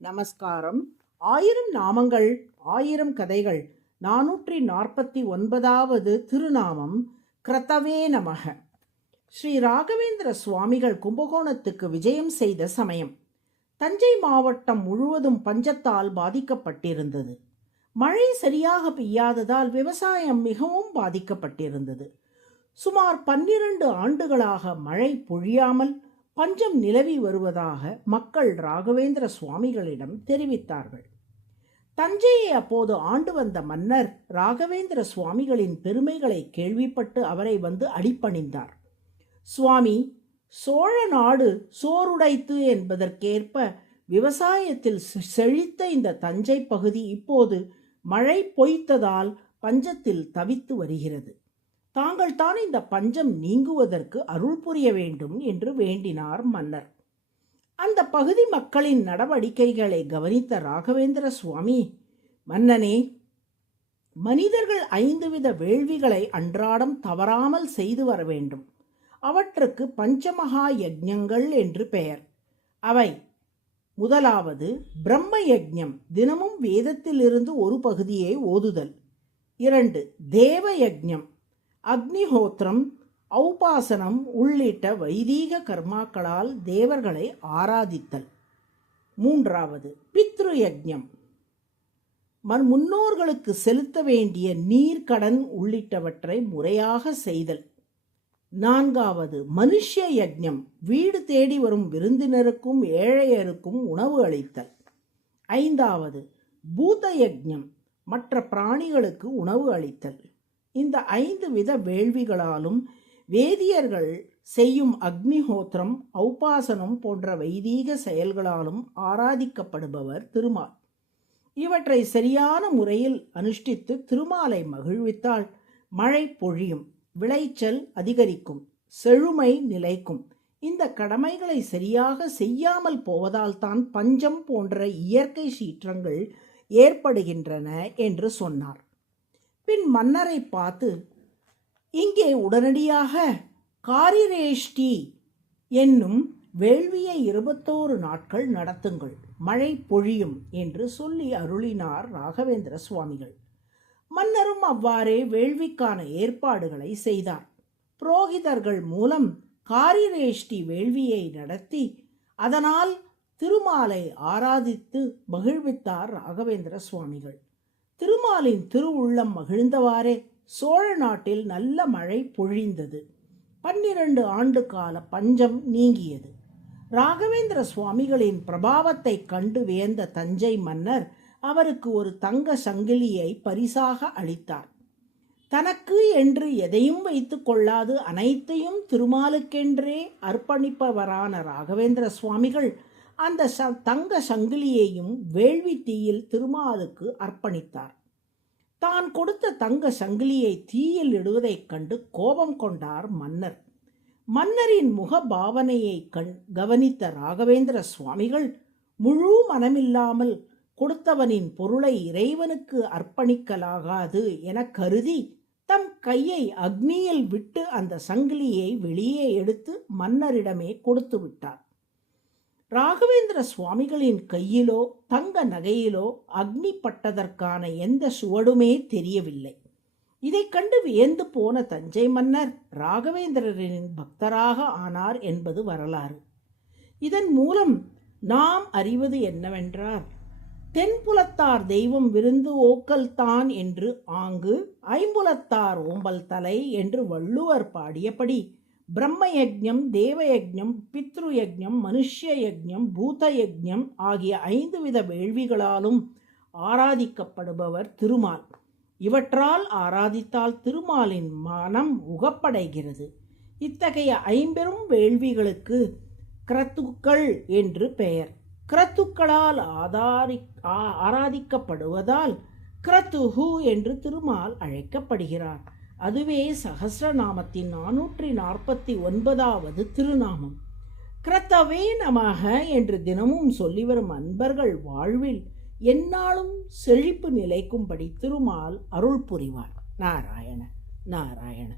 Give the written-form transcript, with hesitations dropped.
நமஸ்காரம். 1000 நாமங்கள் 1000 கதைகள் 449வது திருநாமம் கிருத்தவே நமக. ஸ்ரீ ராகவேந்திர சுவாமிகள் கும்பகோணத்துக்கு விஜயம் செய்த சமயம். தஞ்சை மாவட்டம் முழுவதும் பஞ்சத்தால் பாதிக்கப்பட்டிருந்தது. மழை சரியாக பெய்யாததால் விவசாயம் மிகவும் பாதிக்கப்பட்டிருந்தது. சுமார் 12 ஆண்டுகளாக மழை பொழியாமல் பஞ்சம் நிலவி வருவதாக மக்கள் ராகவேந்திர சுவாமிகளிடம் தெரிவித்தார்கள். தஞ்சையை அப்போது ஆண்டு வந்த மன்னர் ராகவேந்திர சுவாமிகளின் பெருமைகளை கேள்விப்பட்டு அவரை வந்து அடிபணிந்தார். சுவாமி, சோழ நாடு சோறுடைத்து என்பதற்கேற்ப விவசாயத்தில் செழித்த இந்த தஞ்சை பகுதி இப்போது மழை பொய்த்ததால் பஞ்சத்தில் தவித்து வருகிறது. தாங்கள் தான் இந்த பஞ்சம் நீங்குவதற்கு அருள் புரிய வேண்டும் என்று வேண்டினார் மன்னர். அந்த பகுதி மக்களின் நடவடிக்கைகளை கவனித்த ராகவேந்திர சுவாமி, மன்னனே, மனிதர்கள் 5 வித வேள்விகளை அன்றாடம் தவறாமல் செய்து வர வேண்டும். அவற்றுக்கு பஞ்சமகா யஜ்ஞங்கள் என்று பெயர். அவை: முதலாவது பிரம்ம யஜ்ஞம், தினமும் வேதத்திலிருந்து ஒரு பகுதியை ஓதுதல். 2 தேவ யஜ்ஞம், அக்னிஹோத்திரம், ஔபாசனம் உள்ளிட்ட வைதீக கர்மாக்களால் தேவர்களை ஆராதித்தல். 3வது பித்ரு யஜ்ஞம், முன்னோர்களுக்கு செலுத்த வேண்டிய நீர்க்கடன் உள்ளிட்டவற்றை முறையாக செய்தல். 4வது மனுஷ்ய யஜ்ஞம், வீடு தேடி வரும் விருந்தினருக்கும் ஏழையருக்கும் உணவு அளித்தல். 5வது பூத யஜ்ஞம், மற்ற பிராணிகளுக்கு உணவு அளித்தல். இந்த 5 வித வேள்விகளாலும் வேதியர்கள் செய்யும் அக்னிஹோத்திரம், ஔபாசனம் போன்ற வைதீக செயல்களாலும் ஆராதிக்கப்படுபவர் திருமால். இவற்றை சரியான முறையில் அனுஷ்டித்து திருமாலை மகிழ்வித்தால் மழை பொழியும், விளைச்சல் அதிகரிக்கும், செழுமை நிலைக்கும். இந்த கடமைகளை சரியாக செய்யாமல் போவதால் தான் பஞ்சம் போன்ற இயற்கை சீற்றங்கள் ஏற்படுகின்றன என்று சொன்னார். பின் மன்னரை பார்த்து, இங்கே உடனடியாக காரிரேஷ்டி என்னும் வேள்வியை 21 நாட்கள் நடத்துங்கள், மழை பொழியும் என்று சொல்லி அருளினார் ராகவேந்திர சுவாமிகள். மன்னரும் அவ்வாறே வேள்விக்கான ஏற்பாடுகளை செய்தார். புரோகிதர்கள் மூலம் காரிரேஷ்டி வேள்வியை நடத்தி அதனால் திருமாலை ஆராதித்து மகிழ்வித்தார் ராகவேந்திர சுவாமிகள். திருமாலின் திருவுள்ளம் மகிழ்ந்தவாறே சோழ நாட்டில் நல்ல மழை பொழிந்தது. 12 ஆண்டு கால பஞ்சம் நீங்கியது. ராகவேந்திர சுவாமிகளின் பிரபாவத்தை கண்டு வியந்த தஞ்சை மன்னர் அவருக்கு ஒரு தங்க சங்கிலியை பரிசாக அளித்தார். தனக்கு என்று எதையும் வைத்து கொள்ளாது அனைத்தையும் திருமாலுக்கென்றே அர்ப்பணிப்பவரான ராகவேந்திர சுவாமிகள் அந்த தங்க சங்கிலியையும் வேள்வி தீயில் திருமாலுக்கு அர்ப்பணித்தார். தான் கொடுத்த தங்க சங்கிலியை தீயில் இடுவதைக் கண்டு கோபம் கொண்டார் மன்னர். மன்னரின் முக பாவனையை கவனித்த ராகவேந்திர சுவாமிகள் முழு மனமில்லாமல் கொடுத்தவனின் பொருளை இறைவனுக்கு அர்ப்பணிக்கலாகாது என கருதி தம் கையை அக்னியில் விட்டு அந்த சங்கிலியை வெளியே எடுத்து மன்னரிடமே கொடுத்து விட்டார். ராகவேந்திர சுவாமிகளின் கையிலோ தங்க நகையிலோ அக்னி பட்டதற்கான எந்த சுவடுமே தெரியவில்லை. இதை கண்டு வியந்து போன தஞ்சை மன்னர் ராகவேந்திரரின் பக்தராக ஆனார் என்பது வரலாறு. இதன் மூலம் நாம் அறிவது என்னவென்றால், தென்புலத்தார் தெய்வம் விருந்து ஓக்கல் தான் என்று ஆங்கு ஐம்புலத்தார் ஓம்பல் தலை என்று வள்ளுவர் பாடியபடி பிரம்ம யஜ்ஞம், தேவ யஜ்ஞம், பித்ரு யஜ்ஞம், மனுஷ்ய யஜ்ஞம், பூத யஜ்ஞம் ஆகிய 5 வித வேள்விகளாலும் ஆராதிக்கப்படுபவர் திருமால். இவற்றால் ஆராதித்தால் திருமாலின் மனம் உகப்படைகிறது. இத்தகைய 50 வேள்விகளுக்கு கிரத்துக்கள் என்று பெயர். கிரத்துக்களால் ஆராதிக்கப்படுவதால் கிரத்துஹு என்று திருமால் அழைக்கப்படுகிறார். அதுவே சகஸ்ரநாமத்தின் 449வது திருநாமம். கிருத்தவே நமக என்று தினமும் சொல்லி வரும் அன்பர்கள் வாழ்வில் எந்நாளும் செழிப்பு நிலைக்கும்படி திருமால் அருள் புரிவார். நாராயண நாராயண.